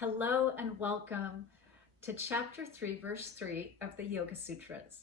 Hello and welcome to Chapter 3, Verse 3 of the Yoga Sutras.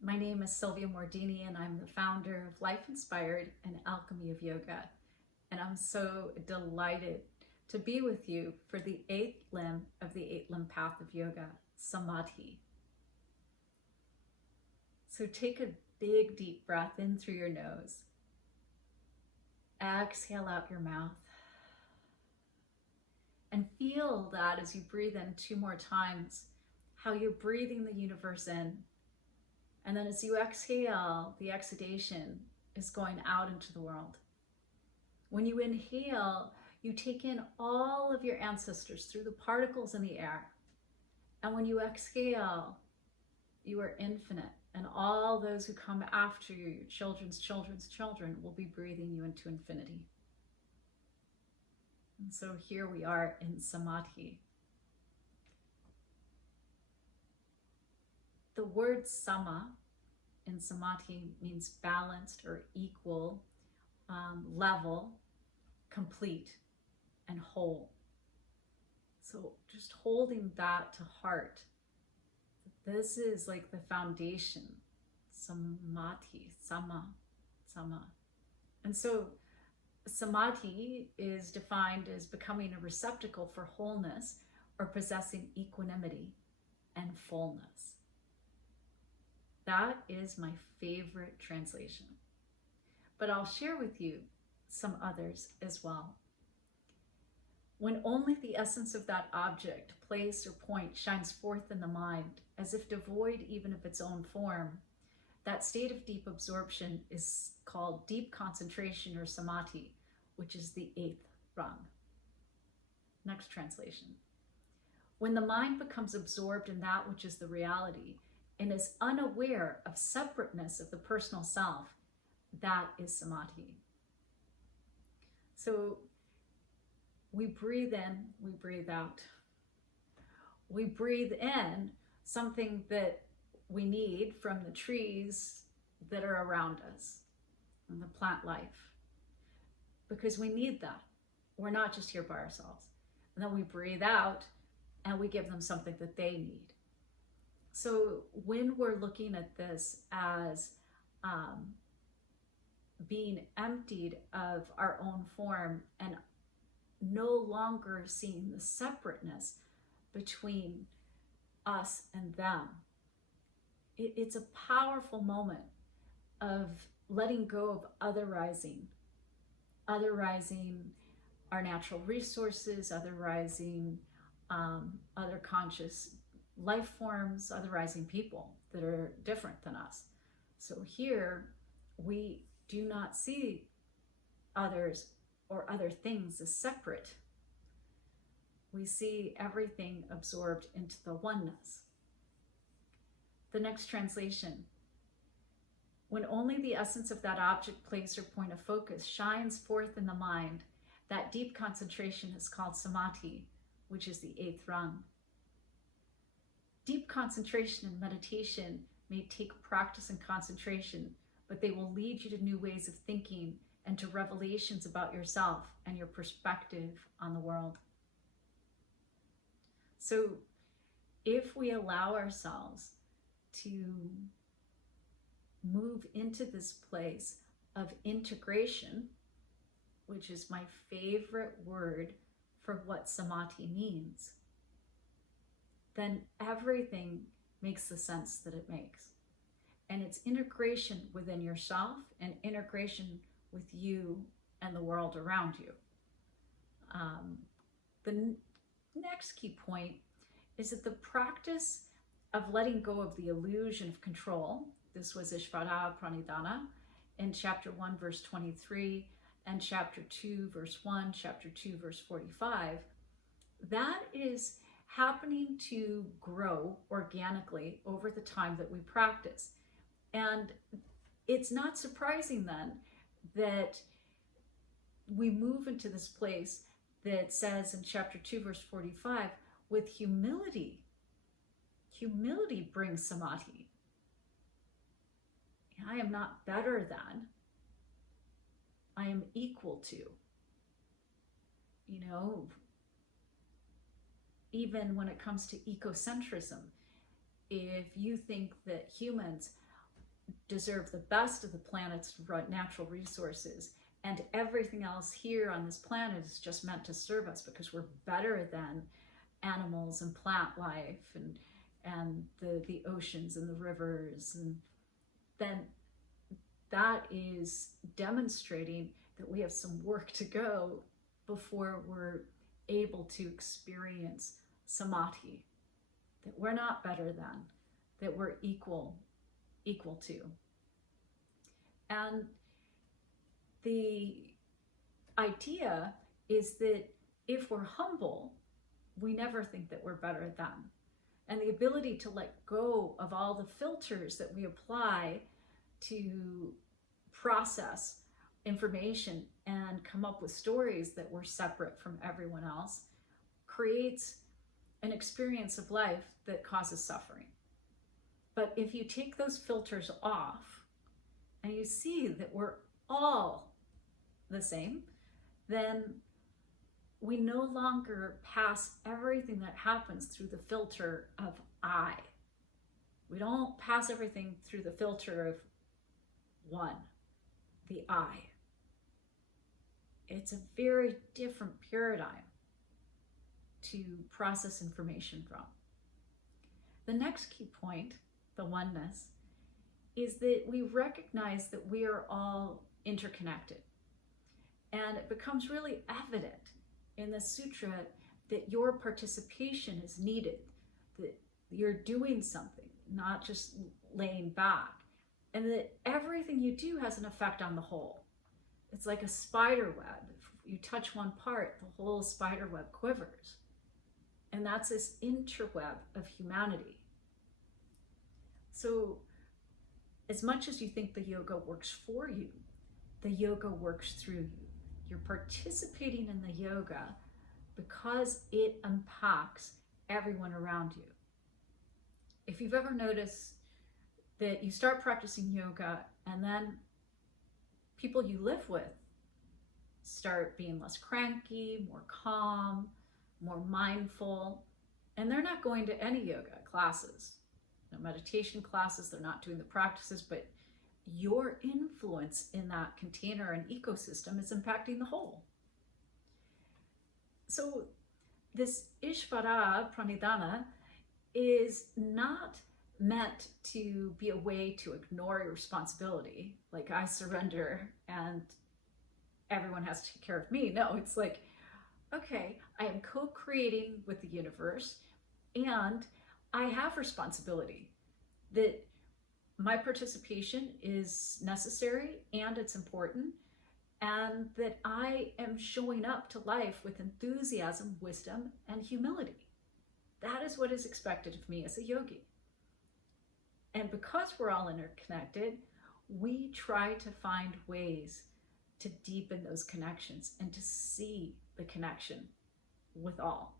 My name is Sylvia Mordini, and I'm the founder of Life Inspired and Alchemy of Yoga. And I'm so delighted to be with you for the eighth limb of the eight-limb path of yoga, Samadhi. So take a big, deep breath in through your nose. Exhale out your mouth. And feel that as you breathe in 2 more times, how you're breathing the universe in. And then as you exhale, the exhalation is going out into the world. When you inhale, you take in all of your ancestors through the particles in the air. And when you exhale, you are infinite. And all those who come after you, your children's children's children, will be breathing you into infinity. And so here we are in Samadhi. The word sama in Samadhi means balanced or equal, level, complete, and whole. So just holding that to heart. This is like the foundation. Samadhi, sama. And so Samadhi is defined as becoming a receptacle for wholeness or possessing equanimity and fullness. That is my favorite translation. But I'll share with you some others as well. When only the essence of that object, place, or point shines forth in the mind, as if devoid even of its own form, that state of deep absorption is called deep concentration or samadhi, which is the 8th rung. Next translation. When the mind becomes absorbed in that which is the reality and is unaware of separateness of the personal self, that is samadhi. So we breathe in, we breathe out. We breathe in something that we need from the trees that are around us and the plant life, because we need that. We're not just here by ourselves. And then we breathe out and we give them something that they need. So when we're looking at this as being emptied of our own form and no longer seeing the separateness between us and them, it's a powerful moment of letting go of otherizing our natural resources, otherizing other conscious life forms, otherizing people that are different than us. So here we do not see others or other things as separate. We see everything absorbed into the oneness. The next translation. When only the essence of that object, place, or point of focus shines forth in the mind, that deep concentration is called samadhi, which is the 8th rung. Deep concentration and meditation may take practice and concentration, but they will lead you to new ways of thinking and to revelations about yourself and your perspective on the world. So if we allow ourselves to move into this place of integration, which is my favorite word for what samadhi means, then everything makes the sense that it makes. And it's integration within yourself and integration with you and the world around you. The next key point is that the practice of letting go of the illusion of control, this was Ishvara Pranidhana in chapter 1, verse 23, and chapter 2, verse 1, chapter 2, verse 45, that is happening to grow organically over the time that we practice. And it's not surprising then that we move into this place that says in chapter 2, verse 45, with humility. Humility brings samadhi. I am not better than. I am equal to. even when it comes to ecocentrism, if you think that humans deserve the best of the planet's natural resources and everything else here on this planet is just meant to serve us because we're better than animals and plant life and the oceans and the rivers, and then that is demonstrating that we have some work to go before we're able to experience samadhi, that we're not better than, that we're equal to. And the idea is that if we're humble, we never think that we're better than. And the ability to let go of all the filters that we apply to process information and come up with stories that we're separate from everyone else creates an experience of life that causes suffering. But if you take those filters off and you see that we're all the same, then we no longer pass everything that happens through the filter of I. We don't pass everything through the filter of one, the I. It's a very different paradigm to process information from. The next key point, the oneness, is that we recognize that we are all interconnected. And it becomes really evident in the sutra that your participation is needed, that you're doing something, not just laying back, and that everything you do has an effect on the whole. It's like a spider web. If you touch one part, the whole spider web quivers. And that's this interweb of humanity. So as much as you think the yoga works for you, the yoga works through you. You're participating in the yoga because it impacts everyone around you. If you've ever noticed that you start practicing yoga and then people you live with start being less cranky, more calm, more mindful, and they're not going to any yoga classes, no meditation classes, they're not doing the practices, but your influence in that container and ecosystem is impacting the whole. So this Ishvara Pranidhana is not meant to be a way to ignore your responsibility, like I surrender and everyone has to take care of me. No, it's like, okay, I am co-creating with the universe and I have responsibility, that my participation is necessary and it's important, and that I am showing up to life with enthusiasm, wisdom, and humility. That is what is expected of me as a yogi. And because we're all interconnected, we try to find ways to deepen those connections and to see the connection with all.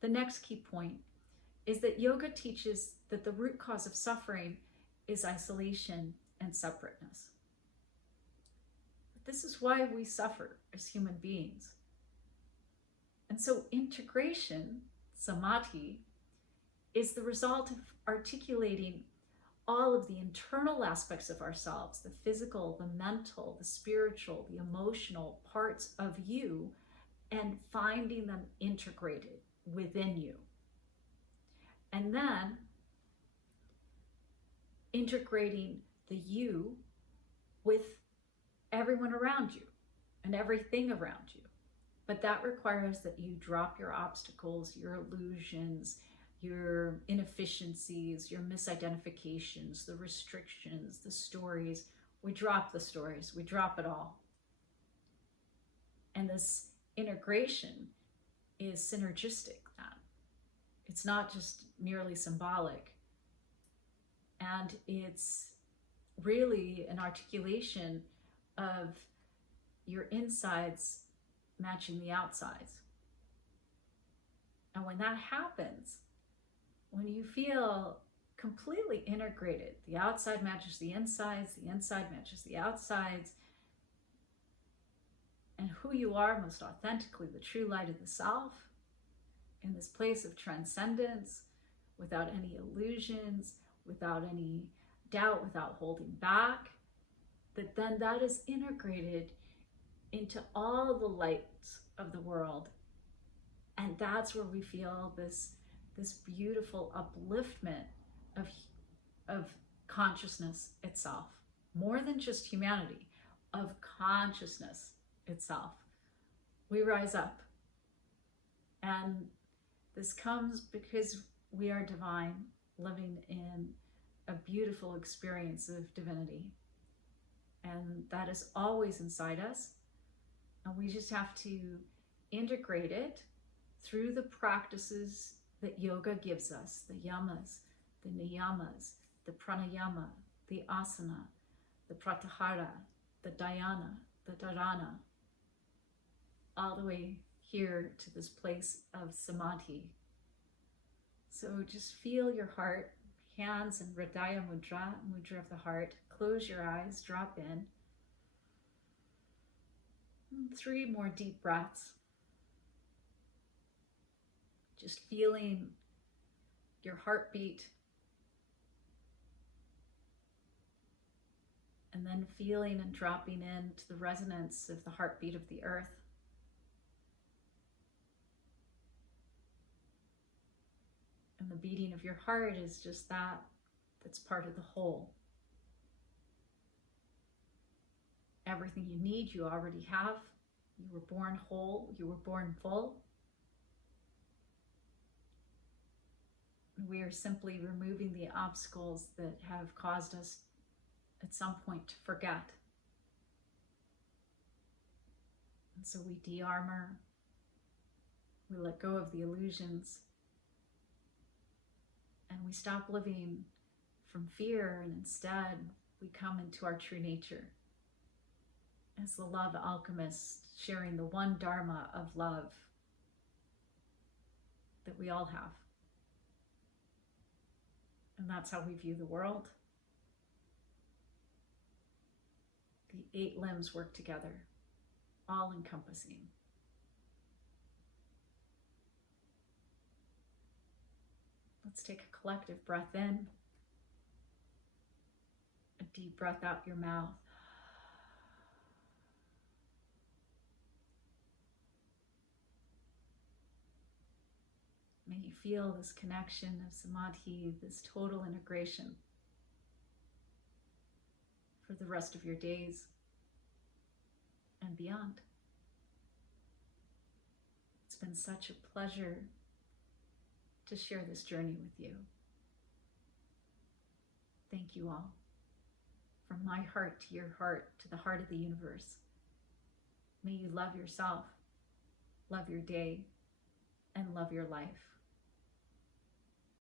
The next key point is that yoga teaches that the root cause of suffering is isolation and separateness. This is why we suffer as human beings. And so integration, samadhi, is the result of articulating all of the internal aspects of ourselves, the physical, the mental, the spiritual, the emotional parts of you, and finding them integrated within you. And then integrating the you with everyone around you and everything around you. But that requires that you drop your obstacles, your illusions, your inefficiencies, your misidentifications, the restrictions, the stories. We drop the stories, we drop it all. And this integration is synergistic then. It's not just merely symbolic. And it's really an articulation of your insides matching the outsides. And when that happens, when you feel completely integrated, the outside matches the inside matches the outsides, and who you are most authentically, the true light of the self, in this place of transcendence, without any illusions, without any doubt, without holding back, then that is integrated into all the lights of the world. And that's where we feel this beautiful upliftment of consciousness itself, more than just humanity, of consciousness itself. We rise up. And this comes because we are divine, living in a beautiful experience of divinity. And that is always inside us. And we just have to integrate it through the practices that yoga gives us, the yamas, the niyamas, the pranayama, the asana, the pratyahara, the dhyana, the dharana, all the way here to this place of samadhi. So just feel your heart, hands in Hridaya Mudra, mudra of the heart. Close your eyes, drop in. 3 more deep breaths. Just feeling your heartbeat. And then feeling and dropping into the resonance of the heartbeat of the earth. And the beating of your heart is just that's part of the whole. Everything you need, you already have. You were born whole, you were born full. We are simply removing the obstacles that have caused us at some point to forget. And so we de-armor, we let go of the illusions, and we stop living from fear, and instead we come into our true nature as the love alchemists, sharing the one dharma of love that we all have. And that's how we view the world. The 8 limbs work together, all encompassing. Let's take a collective breath in, a deep breath out your mouth. May you feel this connection of samadhi, this total integration for the rest of your days and beyond. It's been such a pleasure to share this journey with you. Thank you all. From my heart to your heart, to the heart of the universe. May you love yourself, love your day, and love your life.